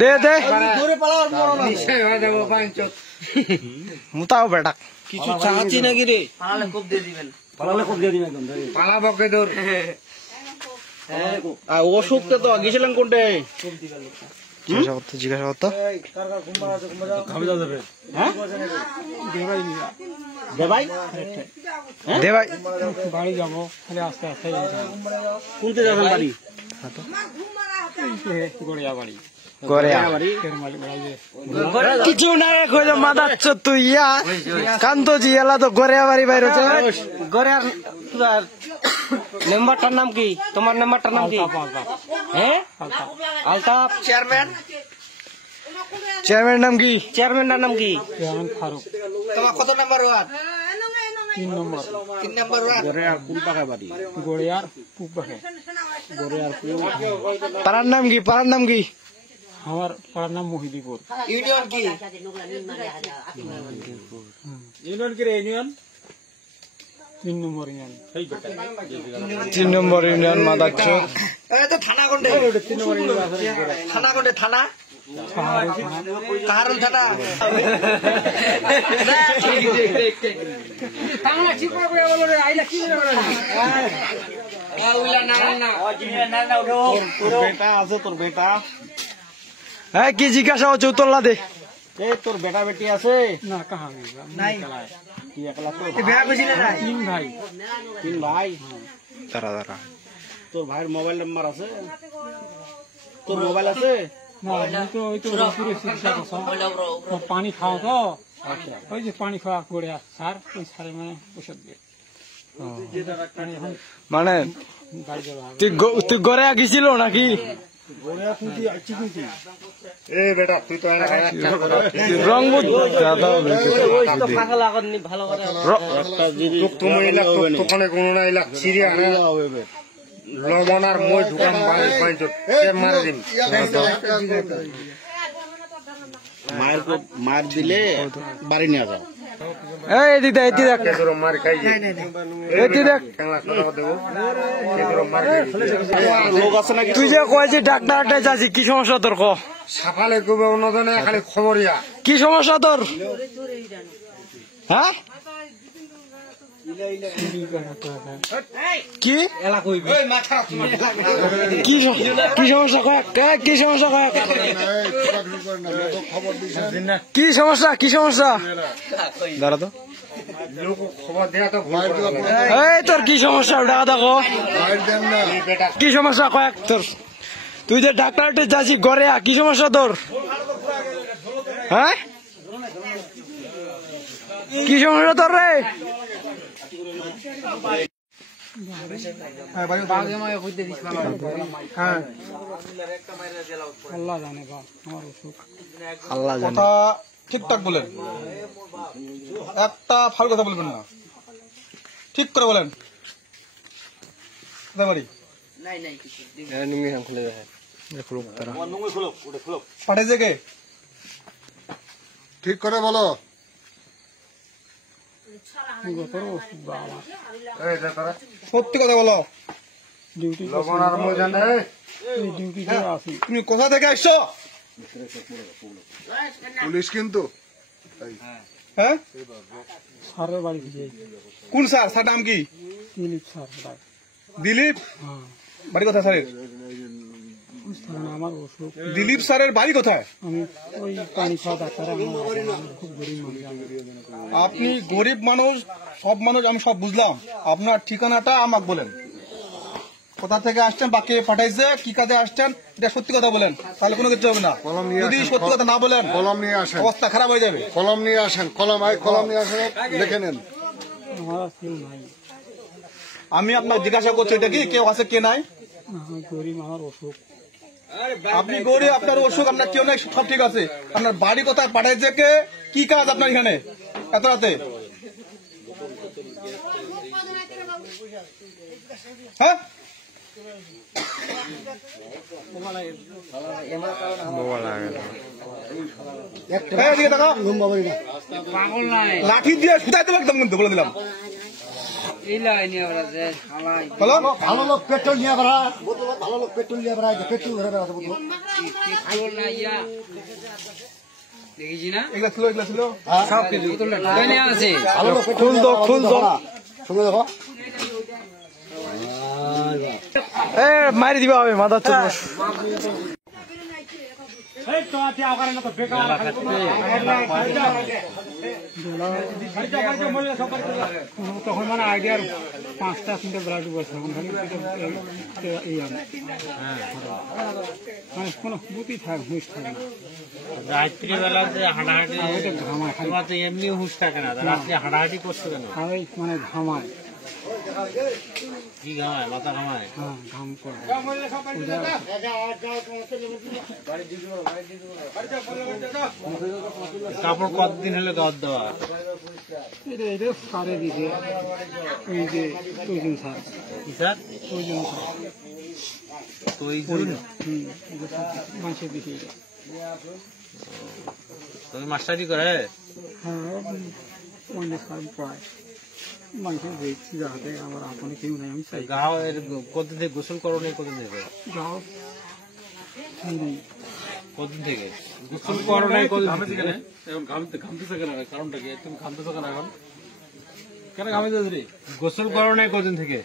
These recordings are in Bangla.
দে দে মুতাও বেটা কিছু চাচ্ছি নাকি রে পালালে খুব দিয়ে দিবেন পালাবকে তোর অসুখটা তো গেছিলাম কোনটে জিজ্ঞাসা করতো দে ভাই বাড়ি যাবো খালি আস্তে আস্তে কোনতে যাবেন বাড়ি গড়িয়া বাড়ি কিছু না কইলে মাদাচ্ছ তুই ইয়া কান্তজি এলা তো গড়িয়া বাড়ি বাইরে গড়িয়া নাম্বারটার নাম কি তোমার নাম্বারটার নাম কি হ্যাঁ আলতাফ চেয়ারম্যান নাম কি চেয়ারম্যানের নাম কি ফারুক তোমার কত নাম্বার ওয়ার্ড 3 নম্বর 3 নাম্বার ওয়ার্ড গড়িয়ার পূব পাশে পাড়ার নাম কি পাড়ার নাম কি আমার পাড়ার নাম মহিদিপুর ইউনিয়ন কি ইউনিয়ন কি রে ইউনিয়ন 3 নম্বর ইউনিয়ন 3 নম্বর ইউনিয়ন মাদাচ্ছ এই তো থানা কোনটে 3 নম্বর ইউনিয়ন থানা কোনটে থানা কারণ থানা বাংলা ঠিক করে বলো রে আইলা কি করে ওইলা না তোর বেটা আছে তোর বেটা হ্যাঁ কি জিজ্ঞাসা হচ্ছে উত্তরলা দে তোর বেটা বেটি আছে না কাহা নাই তুই একলা তো বিয়া বুঝি না 3 ভাই 3 ভাই দাঁড়া দাঁড়া তোর ভাইয়ের মোবাইল নাম্বার আছে তোর মোবাইল আছে না আমি তো ওই তো পুরো শিক্ষা তো পানি খাও তো ওই যে পানি খাওয়া গড়িয়া সার ওই সারে মানে ওষুধ দিয়ে মানে তুই গড়ে গেছিল নাকি রং ফাঁকা লাগনি ভালো করে লবণ আর মই ঢুকাম মারে দিন মার দিলে বাড়ি নিয়ে যাও এই দিদা এটি দেখ মার খাই এটি দেখ লোক আছে নাকি তুই যে কয় যে ডাক্তারটা যাচ্ছি কি সমস্যা তোর ক সকালে কবে অন্যজনে খালি খবরিয়া কি সমস্যা তোর হ্যাঁ কি কি সমস্যা কয়েক কি সমস্যা কয়েক কি সমস্যা কি সমস্যা দাঁড়া তো খবর দেয়া তো এই তোর কি সমস্যা ওটা দেখো কি সমস্যা কয়েক তোর তুই যে ডাক্তারটা যাচ্ছি ঘরে কি সমস্যা তোর হ্যাঁ কি সমস্যা তোর রে আল্লাহ জানে বা আমার অসুখ আল্লাহ জানে কথা ঠিকঠাক বলেন একটা ফাল কথা বলবেন না ঠিক করে বলেন পাঠাইছে কে ঠিক করে বলো সত্যি কথা বলো ডিউটি ডিউটি করে আসি তুমি কোথা থেকে আসছো পুলিশ কিন্তু হ্যাঁ সারের বাড়ি থেকে কোন স্যার স্যার নাম কি দিলীপ স্যার দিলীপ হ্যাঁ বাড়ি কোথায় স্যারের আমার অসুখ দিলীপ স্যারের বাড়ি কোথায় আমি ওই পানি খাওয়া ডাক্তার খুব গরিব মানুষ আপনি গরিব মানুষ সব মানুষ আমি সব বুঝলাম আপনার ঠিকানাটা আমাকে বলেন কোথা থেকে আসছেন বা কে পাঠাইছে কি কাজে আসছেন এটা সত্যি কথা বলেন তাহলে কোনো কিছু হবে না যদি সত্যি কথা না বলেন কলম নিয়ে আসেন অবস্থা খারাপ হয়ে যাবে কলম নিয়ে আসেন কলম নিয়ে আসেন লিখে নেন আমার কেউ নাই আমি আপনাকে জিজ্ঞাসা করছি এটা কি কেউ আছে কে নাই গরিব আমার অসুখ আপনি গরিব আপনার অসুখ আপনার কেউ নাই সব ঠিক আছে আপনার বাড়ি কোথায় পাঠাইছে কে কি কাজ আপনার এখানে এত রাতে হ্যাঁ লাঠি দিয়ে সুতাই দেবো একদম কিন্তু বলে দিলাম হ্যালো ভালো লোক পেট্রোল নিয়ে বেড়া ভালো লোক পেট্রোল নিয়ে বেড়া পেট্রোল ধরে বেড়া বলবো এগুলা ছিল সব কিছু ভালো লোক খুল দো শুনে দেখো এ মারি দিবা হবে মাথা চুপ তখন মানে আইডিয়ার 5টা 3টা বেলা বসে মানে কোনো বুতি থাক হুঁশ থাকে না রাত্রিবেলা যে হাঁটাহাঁটি ঘামায় খালি তোমার তো এমনি হুঁশ থাকে না রাত্রে হাঁটাহাঁটি করছো কেন খাওয়াই মানে ঘামায় কি ঘামায় মাথা ঘামায় হ্যাঁ ঘাম করে কাপড় কতদিন হলে গাওয়ার দেওয়া এটা সারে দিছে ওই যে ওজন সার কি স্যার ওজন সার তো এই জন্য মাছের দিকে তুমি মাস্টারি করে হ্যাঁ অনেক সার প্রায় মাংসের দেখছি যাতে আমার আপনি কেউ নেই আমি চাই গাও এর কতদিন থেকে গোসল করো নেই কতদিন থেকে যাও কতদিন থেকে গোসল করো নাই কতদিন থেকে এখন ঘামতেছে কেন কারণটা কি তুমি ঘামতেছো কেন এখন কেন ঘামাইতেছ রে গোসল করো নাই কতদিন থেকে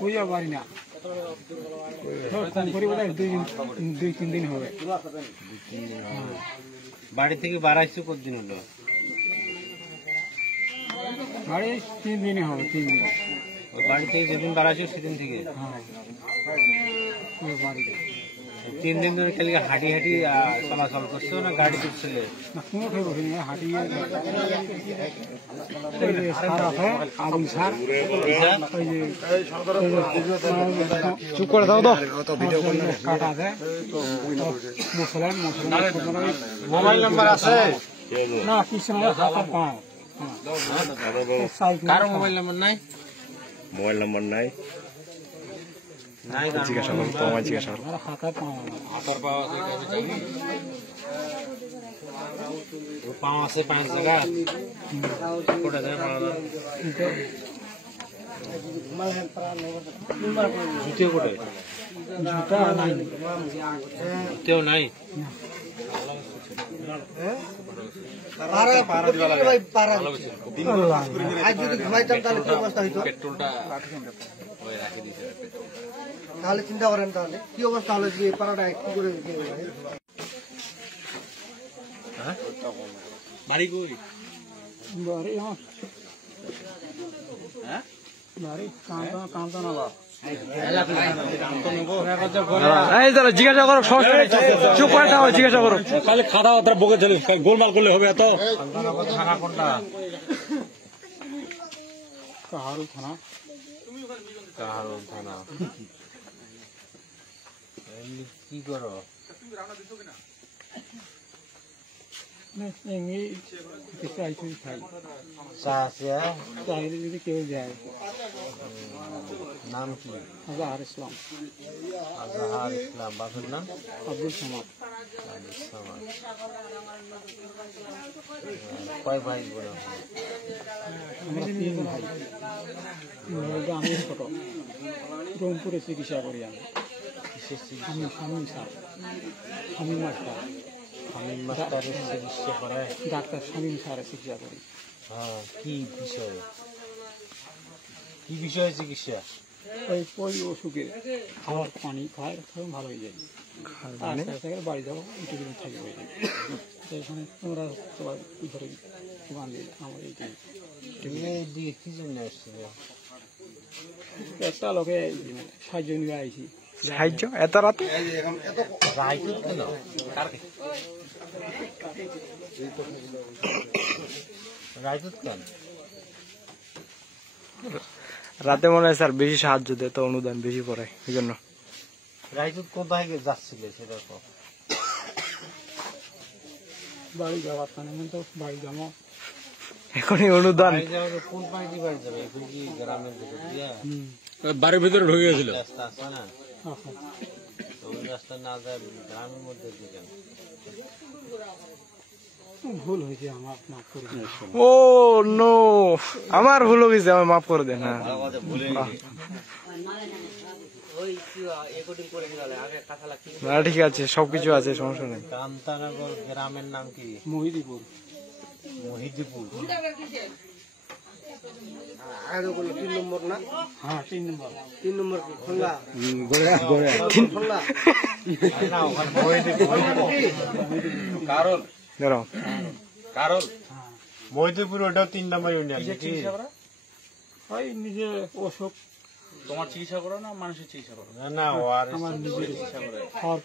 বুঝা পারি না করি বোধ হয় 2-3 দিন হবে বাড়ি থেকে বাড়াইছো কতদিন হলো বাড়ি 3 দিনে হবে 3 দিন ওই বাড়ি থেকে যেদিন বাড়াইছো সেদিন থেকে হ্যাঁ ওই বাড়ি 3 দিন ধরে খালি হাঁটি হাঁটি চলাচল করছো না গাড়ি তুলছিলে না কোনো খেয়ে বসে না হাঁটিয়ে ওই যে সার আছে আগুন সার ওই যে চুপ করে দাও তো কাটা আছে মশলা মোবাইল নাম্বার আছে না কিছু না হাতা পাও কারো মোবাইল নাম্বার নাই মোবাইল নাম্বার নাই নাই জিজ্ঞাসা করো তোমার জিজ্ঞাসা করো হাতা পাও হাতার পাওয়া পাওয়া আছে 5 জায়গা কোটা যায় পাওয়া জুতিও কোটে জুতা নাই জুতিও নাই পেট্রোলটা তাহলে চিন্তা করেন তাহলে কি অবস্থা হলো যে পাড়াটা কি করে বাড়ি কই বাড়ি বাড়ি কান্তা না বা এই দাঁড়া জিজ্ঞাসা করো সমস্যা নেই চুপ করে থাকো জিজ্ঞাসা করো খালি খাওয়া দাওয়া তার বকে চলে গোলমাল করলে হবে এত থানা কোনটা কাহারু থানা কাহারোল থানা কি করো এমনি চাইছি খাই চা আছে চাইলে যদি কেউ যায় নাম কি আজহার ইসলাম আজহার ইসলাম বাপের নাম আব্দুল সামাদ আব্দুল সামাদ। কয় ভাই বোন আমরা 3 ভাই আমি ছোট রংপুরে চিকিৎসা করি আমি শামীম স্যার শামীম মাস্টার শামীম মাস্টারের চিকিৎসা করে ডাক্তার শামীম স্যারের চিকিৎসা করি হ্যাঁ কি বিষয়ে কি বিষয়ে চিকিৎসা ওই অসুখে খাওয়ার পানি খায় ভালো হয়ে যায় আস্তে আস্তে করে বাড়ি যাবো একটু দিন থাকি হয়ে যায় এখানে তোমরা সবাই ঘরে বান্ধি আমার এইটাই তুমি এইদিকে কি জন্য আসছিল একটা লোকে সাহায্য নিয়ে আইছি সাহায্য এত রাতে রাইতুত কেন রাইতুত কেন রাতে মনে হয় স্যার বেশি সাহায্য দেয় তো অনুদান বেশি পড়ে এই জন্য রাইতুত কোথায় যাচ্ছিল সেটা তো বাড়ি যাওয়ার কারণে তো বাড়ি যাবো এখনই অনুদান বাড়ি যাওয়ার কোন পাড়ি বাড়ি যাবে এখন কি গ্রামের দিকে দিয়া বাড়ির ভিতরে ঢুকে গেছিল রাস্তা আছে না তো ওই রাস্তা না যায় গ্রামের মধ্যে দিকে ভুল হয়েছে আমার, মাফ করে দিন। ও নো, আমার ভুল হয়ে গেছে, আমার মাফ করে দেন। হ্যাঁ না ঠিক আছে, সবকিছু আছে, সমস্যা নেই। কান্তানগর গ্রামের নাম কি? মহিদিপুর। মহিদিপুর। তিন নম্বর না, হ্যাঁ 3 নম্বর। 3 নম্বর কি খোলা না, ওখানে মহিদিপুর। কারণ ধরো কারণ মহিদিপুর ওটাও 3 নম্বর ইউনিয়ন। ওই নিজে অসুখ, তোমার চিকিৎসা করো না মানুষের চিকিৎসা করো? না না, ও আর আমার নিজের খাওয়ার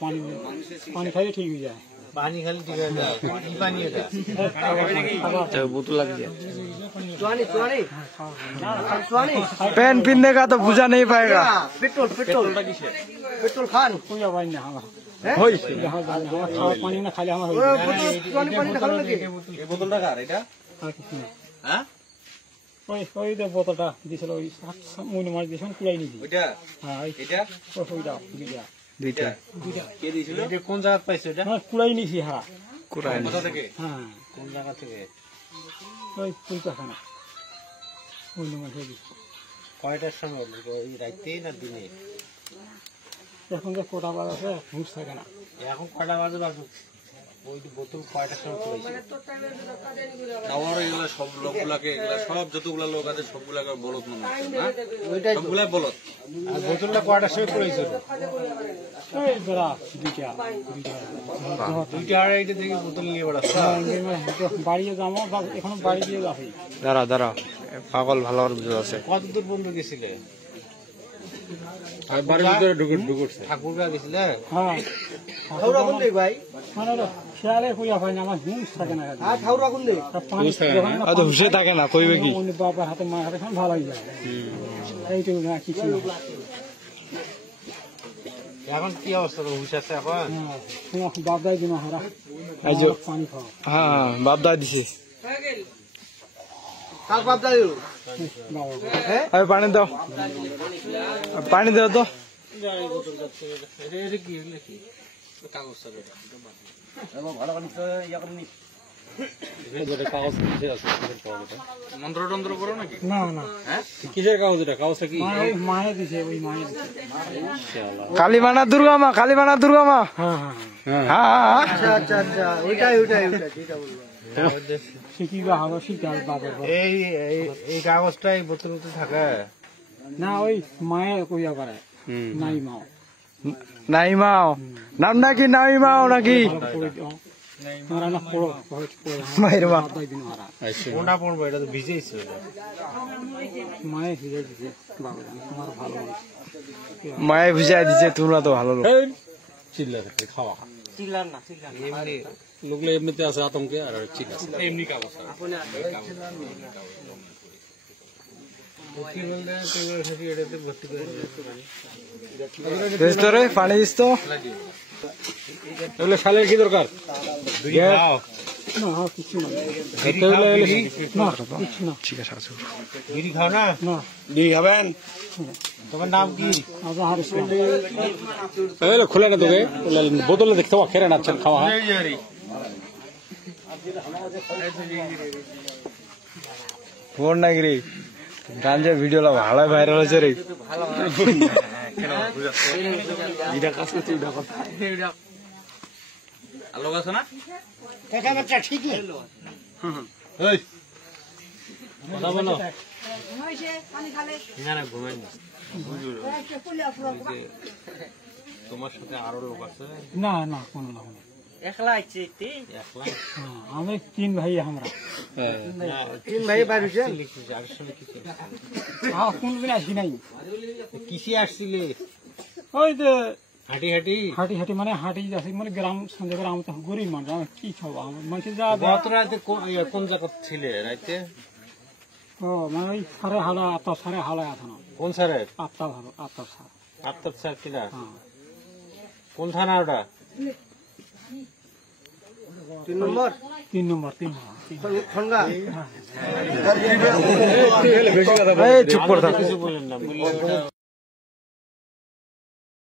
পানি খাইলে ঠিক হয়ে যায়। পানি খালি ঠিক আছে। কি পানি এটা? বোতল লাগিয়ে चुआनी चुआनी चुआनी पेन पीने का तो बुझा नहीं पाएगा। पेट्रोल पेट्रोल पेट्रोल खान कोई आवाज नहीं हमारा होई जहाँ जाने हमारा खाওয়ার পানি না খাইলে আমার হয়ে चुआनी पानी खाओ लगे এই বোতলটা কার এটা? আর কিছু না। হ্যাঁ, ওই যে বোতলটা দিয়েছিল ওই মনে মাছ দিয়েছিলাম কুড়াই নিয়েছি। ওইটা হ্যাঁ এটা ওইটা দুইটা দুইটা কে দিয়েছিল? এটা কোন জায়গা পাইছো এটা? হ্যাঁ কুড়াই নিয়েছি। হ্যাঁ কুরাইন কোথা থেকে? হ্যাঁ কোন জায়গা থেকে? ওই কুলকাখানা মনে মাছ দিয়েছি। কয়টার সময়? ওই রাইতে না দিনে? এখন যে কোটা বার আছে হুঁশ থাকে না। এখন কয়টা বাজে বাজু? ওই বোতল কয়টার সময় করেছে? আমার এগুলা সব লোকগুলাকে, এগুলা সব যতগুলা লোক আছে সবগুলাকে বলত মনে হচ্ছে না, সবগুলাই বলত। আর বোতলটা কয়টার সময় করেছিল? ওই ধরা দুইটা আড়াইটা থেকে বোতল নিয়ে বেড়াচ্ছে। বাড়িয়ে যাবো এখন বাড়ি দিয়ে যাচ্ছি। দাঁড়া দাঁড়া, পাগল ভালো করে বুঝে আছে। কত দূর বন্ধ গেছিলে? আর বাড়ির ভিতরে ঢুকছে। ঠাকুরগা গেছিলে? হ্যাঁ खाओ राखुन दे भाई মানে খেয়ালে কইয়া হয় না, আমার হুঁশ থাকে না। हां खाओ राखुन दे পানি যখন আর তো হুশে থাকে না, কইবে কি? অন্য বাবার হাতে মায়ের হাতে এখন ভালো হয়ে যায়। এইটুকু না কিছু না। এখন কি অবস্থা? হুশ আছে এখন? হ্যাঁ তোমার বাপ দাই দিন হারা এই যে পানি খাও। হ্যাঁ বাপ দাই দিছে। काल बाप जायो বাবা আরে পানি দাও, পানি দাও তো। মন্ত্র টন্ত্র করো নাকি? না না কিসের কাগজ এটা? কাগজটা কি? মায়ে দিছে, ওই মায়ে দিছে। কালীমানা দুর্গা মা, কালীমানা দুর্গা মা। হ্যাঁ হ্যাঁ হ্যাঁ अच्छा अच्छा अच्छा ওইটাই ওইটাই ওইটাই ঠিক আছে শিখি বা হবে শিখাল বাবার বাবা। এই এই কাগজটা এই বোতলতে থাকে? না ওই মায়ে কইয়া পারে নাই মাও নাইমাও নাম নাকি? নাইমাও নাকি? করে দাও তোমরা না পড়ো মায়ের মা। বাপ দাই দিন হারা কোনটা পড়বো? এটা তো ভিজেইছে। মায়ে ভিজে দিছে বাবা তোমার ভালো হবে। মায়ে ভিজাই দিছে, তোমরা তো ভালো লোক। চিল্লা থাকে খাওয়া। চিল্লান না চিল্লান এমনি লোকগুলো এমনিতে আছে আতঙ্কে, আর চিল্লা এমনি কাগজ। কি বলতে টেবিল থাকি এটাতে ভর্তি করে দিস তো রে, পানি দিস তো। এগুলো শালের কি দরকার? দাও। না কিছু না বিড়ি খাও, বিড়ি? না কিছু না ঠিক আছে আছে। বিড়ি খাও না? না বিড়ি খাবেন? তোমার নাম কি? আবার হার ইসলাম এগুলো খুলে না তোকে, বোতলে দেখতে পাওয়া খেরে নাচ্ছেন খাওয়া। ফোন নাকি রে? গাঞ্জা ভিডিওটা ভালো ভাইরাল হয়েছে রে। লোক আছে না? কাকা বাচ্চা ঠিক নেই কথা বলো। হয়েছে পানি খালে না না, ঘুমাই না। তোমার সাথে আরো লোক আছে? না না কোনো না কোনো। একলা আইছে তে একলা? হ্যাঁ, আমি 3 ভাই আমরা। তিন ভাই বাইরে হইছে লিখেছি আর সঙ্গে কি করছে? কোনদিন আসি নাই। কিসে আসছিলে? ওই যে হাঁটি হাঁটি? হাঁটি হাঁটি মানে হাঁটি যাচ্ছি মানে গ্রাম সন্ধ্যে গ্রাম তো গরিব মানুষ, আমি কি খাবো আমার মানুষের যা গত রাতে কোন জায়গা ছিলে রাইতে? ও মানে ওই সারে হালা আত্মা সারে হালায় আছে না কোন স্যারের? আত্মা ভালো আত্মা সার। আফতাব স্যার কিনা? হ্যাঁ কোন থানা ওটা? 3 নম্বর 3 নম্বর 3 খঙ্গা এই চুপ করে থাক। কিছু বলেন না, বললেন